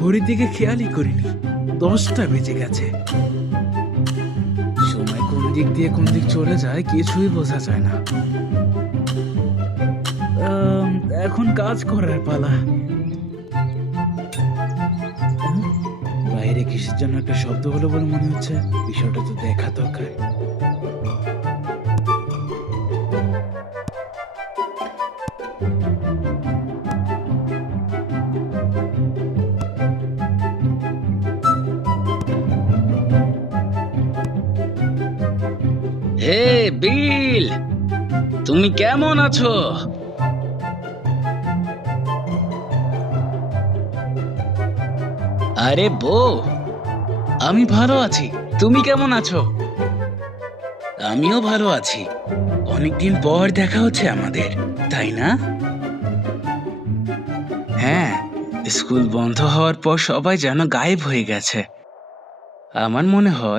ঘড়ির দিকে খেয়ালই করিনি, 10টা বেজে গেছে। সময় কোন দিক দিয়ে কোন দিক চলে যায় কিছুই বোঝা যায় না। আম, এখন কাজ করার পালা। বাইরে কিসের জন্য একটা শব্দ হলো বলে মনে হচ্ছে, বিষয়টা তো দেখা দরকার। হে বিল, তুমি কেমন আছো? আরে বউ, আমি ভালো আছি। তুমি কেমন আছো? আমিও ভালো আছি। অনেকদিন পর দেখা হচ্ছে আমাদের, তাই না? হ্যাঁ, স্কুল বন্ধ হওয়ার পর সবাই যেন গায়েব হয়ে গেছে। আমার মনে হয়